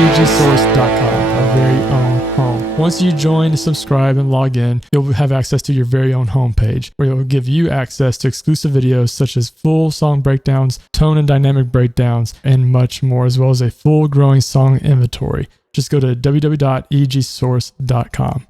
www.egsource.com, our very own home. Once you join, subscribe, and log in, you'll have access to your very own homepage, where it will give you access to exclusive videos such as full song breakdowns, tone and dynamic breakdowns, and much more, as well as a full growing song inventory. Just go to www.egsource.com.